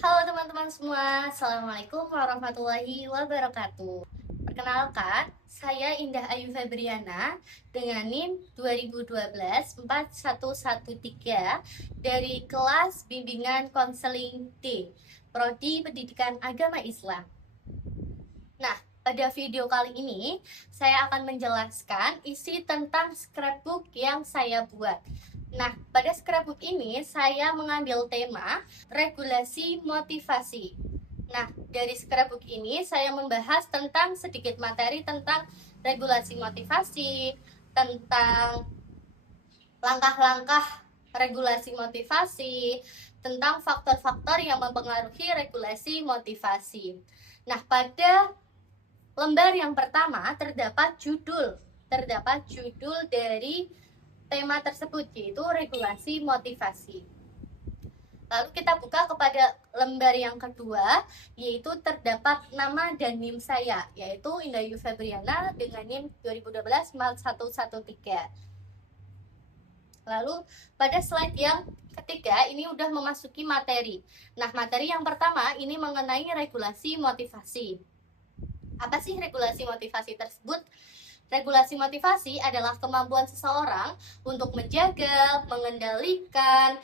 Halo teman-teman semua, Assalamualaikum warahmatullahi wabarakatuh. Perkenalkan, saya Indah Ayu Febriana dengan NIM 2012-4113 dari kelas Bimbingan Konseling D, Prodi Pendidikan Agama Islam. Nah, pada video kali ini saya akan menjelaskan isi tentang scrapbook yang saya buat. Nah, pada scrapbook ini saya mengambil tema regulasi motivasi. Nah, dari scrapbook ini saya membahas tentang sedikit materi tentang regulasi motivasi, tentang langkah-langkah regulasi motivasi, tentang faktor-faktor yang mempengaruhi regulasi motivasi. Nah, pada lembar yang pertama terdapat judul dari tema tersebut, yaitu regulasi motivasi. Lalu kita buka kepada lembar yang kedua, yaitu terdapat nama dan NIM saya, yaitu Indah Ayu Febriana dengan NIM 2012-4113. Lalu pada slide yang ketiga ini udah memasuki materi. Nah, materi yang pertama ini mengenai regulasi motivasi. Apa sih regulasi motivasi tersebut? Regulasi motivasi adalah kemampuan seseorang untuk menjaga, mengendalikan,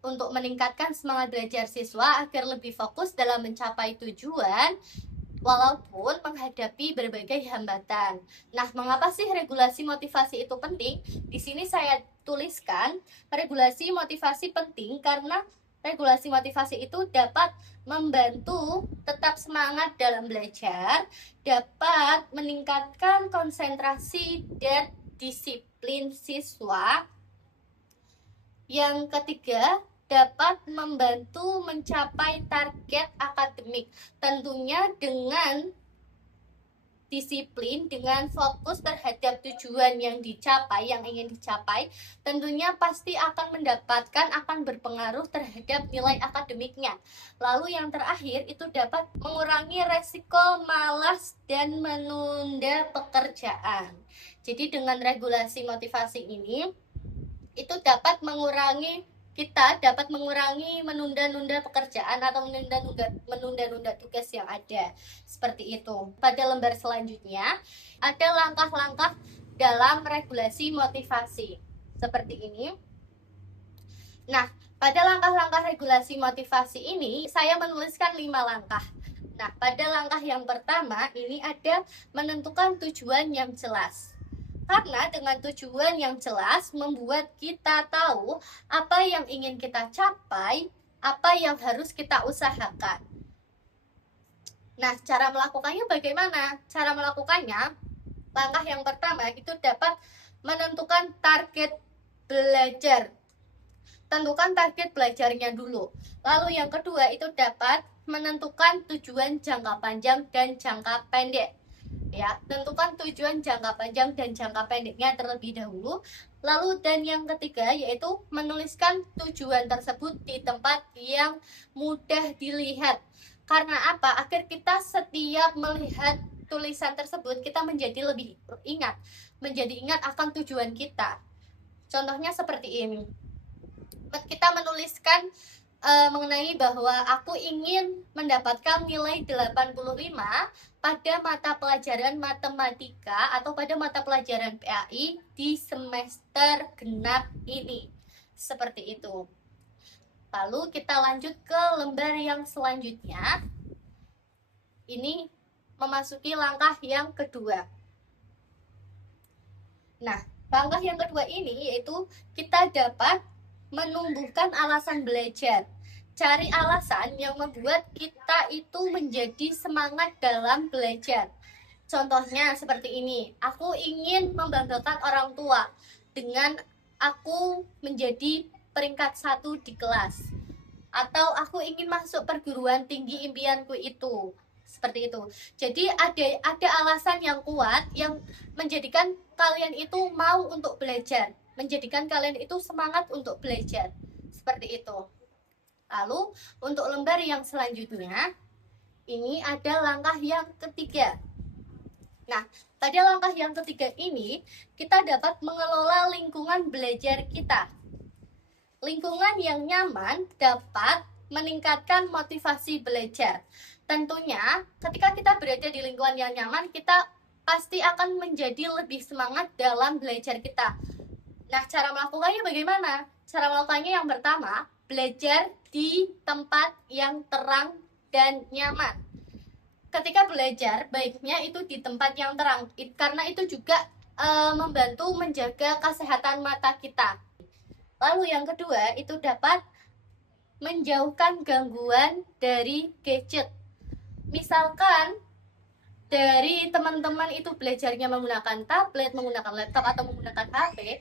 untuk meningkatkan semangat belajar siswa agar lebih fokus dalam mencapai tujuan walaupun menghadapi berbagai hambatan. Nah, mengapa sih regulasi motivasi itu penting? Di sini saya tuliskan regulasi motivasi penting karena regulasi motivasi itu dapat membantu tetap semangat dalam belajar, dapat meningkatkan konsentrasi dan disiplin siswa. Yang ketiga, dapat membantu mencapai target akademik, tentunya dengan disiplin, dengan fokus terhadap tujuan yang ingin dicapai, tentunya pasti akan berpengaruh terhadap nilai akademiknya. Lalu yang terakhir itu dapat mengurangi resiko malas dan menunda pekerjaan. Jadi dengan regulasi motivasi ini itu dapat mengurangi menunda-nunda pekerjaan atau menunda-nunda tugas yang ada. Seperti itu. Pada lembar selanjutnya ada langkah-langkah dalam regulasi motivasi. Seperti ini. Nah, pada langkah-langkah regulasi motivasi ini saya menuliskan 5 langkah. Nah, pada langkah yang pertama ini ada menentukan tujuan yang jelas. Karena dengan tujuan yang jelas membuat kita tahu apa yang ingin kita capai, apa yang harus kita usahakan. Nah, cara melakukannya bagaimana? Cara melakukannya, langkah yang pertama itu dapat menentukan target belajar. Tentukan target belajarnya dulu. Lalu yang kedua itu dapat menentukan tujuan jangka panjang dan jangka pendek. Ya, tentukan tujuan jangka panjang dan jangka pendeknya terlebih dahulu. Lalu dan yang ketiga yaitu menuliskan tujuan tersebut di tempat yang mudah dilihat. Karena apa? Agar kita setiap melihat tulisan tersebut kita menjadi ingat akan tujuan kita. Contohnya seperti ini. Kita menuliskan mengenai bahwa aku ingin mendapatkan nilai 85 pada mata pelajaran matematika atau pada mata pelajaran PAI di semester genap ini. Seperti itu. Lalu kita lanjut ke lembar yang selanjutnya. Ini memasuki langkah yang kedua. Nah, langkah yang kedua ini yaitu kita dapat menumbuhkan alasan belajar. Cari alasan yang membuat kita itu menjadi semangat dalam belajar. Contohnya seperti ini, aku ingin membanggakan orang tua dengan aku menjadi peringkat 1 di kelas. Atau aku ingin masuk perguruan tinggi impianku itu. Seperti itu. Jadi ada alasan yang kuat yang menjadikan kalian itu mau untuk belajar, menjadikan kalian itu semangat untuk belajar. Seperti itu. Lalu untuk lembar yang selanjutnya ini ada langkah yang ketiga. Nah, pada langkah yang ketiga ini kita dapat mengelola lingkungan belajar kita. Lingkungan yang nyaman dapat meningkatkan motivasi belajar. Tentunya, ketika kita berada di lingkungan yang nyaman, kita pasti akan menjadi lebih semangat dalam belajar kita. Nah, cara melakukannya bagaimana? Cara melakukannya yang pertama, belajar di tempat yang terang dan nyaman. Ketika belajar, baiknya itu di tempat yang terang, karena itu juga membantu menjaga kesehatan mata kita. Lalu yang kedua, itu dapat menjauhkan gangguan dari gadget. Misalkan dari teman-teman itu belajarnya menggunakan tablet, menggunakan laptop, atau menggunakan HP,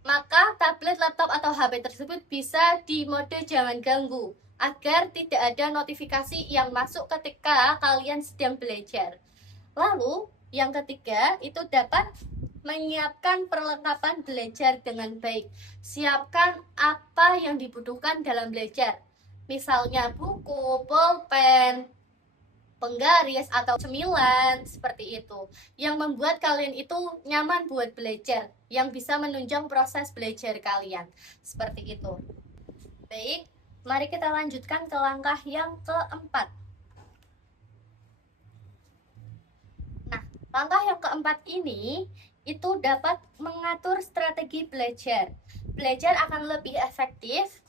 maka tablet, laptop, atau HP tersebut bisa di mode jangan ganggu, agar tidak ada notifikasi yang masuk ketika kalian sedang belajar. Lalu, yang ketiga, itu dapat menyiapkan perlengkapan belajar dengan baik. Siapkan apa yang dibutuhkan dalam belajar. Misalnya buku, pulpen, penggaris, atau cemilan, seperti itu. Yang membuat kalian itu nyaman buat belajar, yang bisa menunjang proses belajar kalian. Seperti itu. Baik, mari kita lanjutkan ke langkah yang keempat. Langkah yang keempat ini itu dapat mengatur strategi belajar. Belajar akan lebih efektif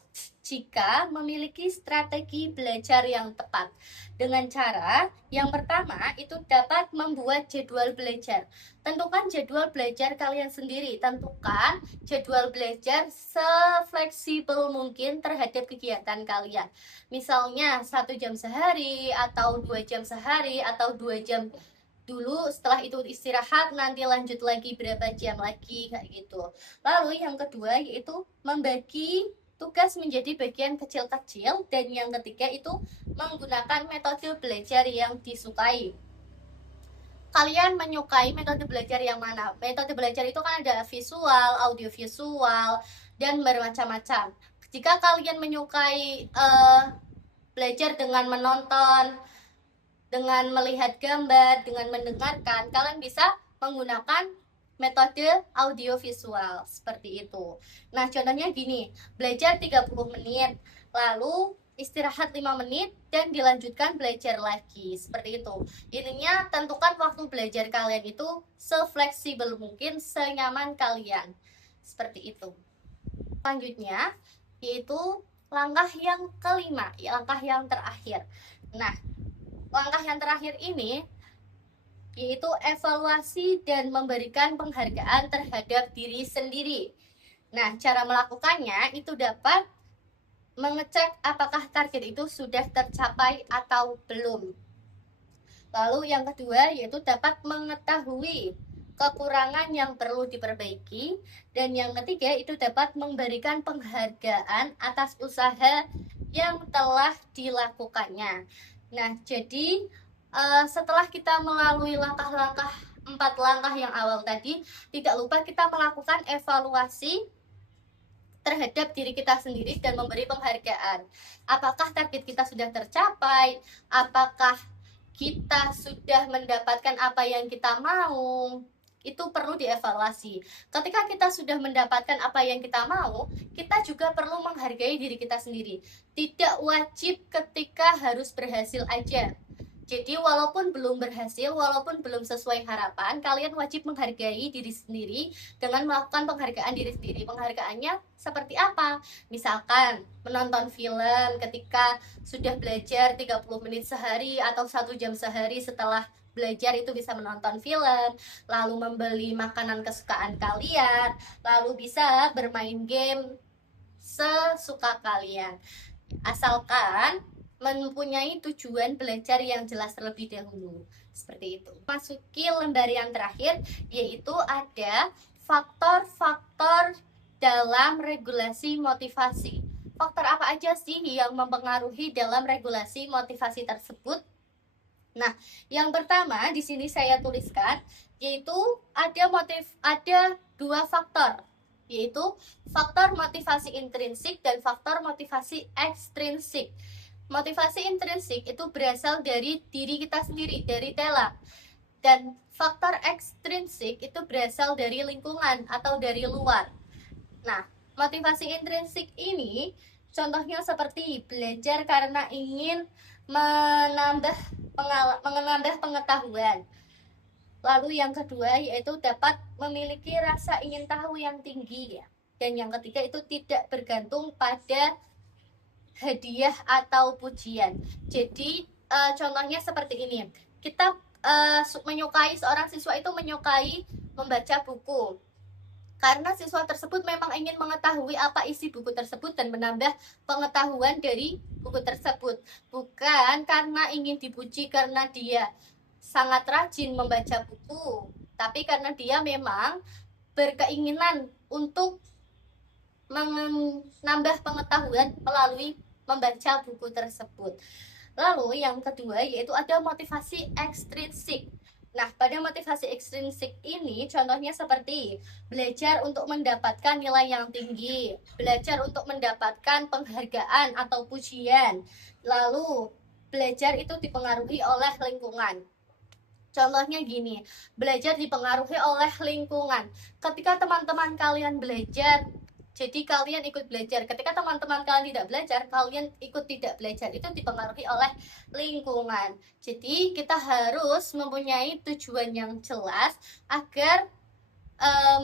jika memiliki strategi belajar yang tepat. Dengan cara yang pertama itu dapat membuat jadwal belajar. Tentukan jadwal belajar kalian sendiri. Tentukan jadwal belajar sefleksibel mungkin terhadap kegiatan kalian. Misalnya 1 jam sehari, atau 2 jam sehari, atau 2 jam dulu, setelah itu istirahat, nanti lanjut lagi berapa jam lagi, kayak gitu. Lalu yang kedua yaitu membagi tugas menjadi bagian kecil-kecil, dan yang ketiga itu menggunakan metode belajar yang disukai. Kalian menyukai metode belajar yang mana? Metode belajar itu kan ada visual, audiovisual, dan bermacam-macam. Jika kalian menyukai belajar dengan menonton, dengan melihat gambar, dengan mendengarkan, kalian bisa menggunakan metode audiovisual seperti itu. Nah, contohnya gini, belajar 30 menit, lalu istirahat 5 menit, dan dilanjutkan belajar lagi, seperti itu. Intinya, tentukan waktu belajar kalian itu sefleksibel mungkin, senyaman kalian, seperti itu. Selanjutnya, yaitu langkah yang kelima, langkah yang terakhir. Nah, langkah yang terakhir ini yaitu evaluasi dan memberikan penghargaan terhadap diri sendiri. Nah, cara melakukannya itu dapat mengecek apakah target itu sudah tercapai atau belum. Lalu yang kedua yaitu dapat mengetahui kekurangan yang perlu diperbaiki, dan yang ketiga itu dapat memberikan penghargaan atas usaha yang telah dilakukannya. Nah, jadi setelah kita melalui langkah-langkah 4 langkah yang awal tadi, tidak lupa kita melakukan evaluasi terhadap diri kita sendiri dan memberi penghargaan. Apakah target kita sudah tercapai? Apakah kita sudah mendapatkan apa yang kita mau? Itu perlu dievaluasi. Ketika kita sudah mendapatkan apa yang kita mau, kita juga perlu menghargai diri kita sendiri. Tidak wajib ketika harus berhasil aja. Jadi walaupun belum berhasil, walaupun belum sesuai harapan, kalian wajib menghargai diri sendiri dengan melakukan penghargaan diri sendiri. Penghargaannya seperti apa? Misalkan menonton film ketika sudah belajar 30 menit sehari atau 1 jam sehari setelah belajar itu bisa menonton film, lalu membeli makanan kesukaan kalian, lalu bisa bermain game sesuka kalian. Asalkan mempunyai tujuan belajar yang jelas terlebih dahulu. Seperti itu. Masuki lembar yang terakhir, yaitu ada faktor-faktor dalam regulasi motivasi. Faktor apa aja sih yang mempengaruhi dalam regulasi motivasi tersebut? Nah, yang pertama di sini saya tuliskan yaitu ada 2 faktor, yaitu faktor motivasi intrinsik dan faktor motivasi ekstrinsik. Motivasi intrinsik itu berasal dari diri kita sendiri, dari dalam. Dan faktor ekstrinsik itu berasal dari lingkungan atau dari luar. Nah, motivasi intrinsik ini Contohnya seperti belajar karena ingin menambah menambah pengetahuan. Lalu yang kedua yaitu dapat memiliki rasa ingin tahu yang tinggi ya. Dan yang ketiga itu tidak bergantung pada hadiah atau pujian. Jadi contohnya seperti ini. Kita menyukai, seorang siswa itu menyukai membaca buku karena siswa tersebut memang ingin mengetahui apa isi buku tersebut dan menambah pengetahuan dari buku tersebut, bukan karena ingin dipuji karena dia sangat rajin membaca buku, tapi karena dia memang berkeinginan untuk menambah pengetahuan melalui membaca buku tersebut. Lalu yang kedua yaitu ada motivasi ekstrinsik. Nah, pada motivasi ekstrinsik ini contohnya seperti belajar untuk mendapatkan nilai yang tinggi, belajar untuk mendapatkan penghargaan atau pujian. Lalu, belajar itu dipengaruhi oleh lingkungan. Contohnya gini, belajar dipengaruhi oleh lingkungan. Ketika teman-teman kalian belajar, jadi kalian ikut belajar. Ketika teman-teman kalian tidak belajar, kalian ikut tidak belajar. Itu dipengaruhi oleh lingkungan. Jadi kita harus mempunyai tujuan yang jelas agar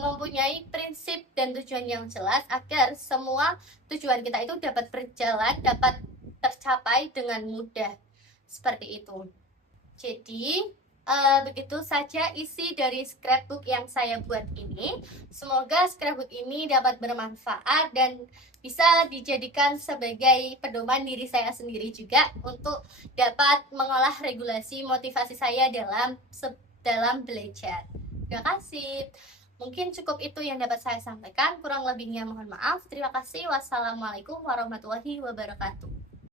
mempunyai prinsip dan tujuan yang jelas agar semua tujuan kita itu dapat berjalan, dapat tercapai dengan mudah. Seperti itu. Jadi begitu saja isi dari scrapbook yang saya buat ini. Semoga scrapbook ini dapat bermanfaat dan bisa dijadikan sebagai pedoman diri saya sendiri juga untuk dapat mengolah regulasi motivasi saya dalam belajar. Terima kasih. Mungkin cukup itu yang dapat saya sampaikan. Kurang lebihnya mohon maaf. Terima kasih. Wassalamualaikum warahmatullahi wabarakatuh.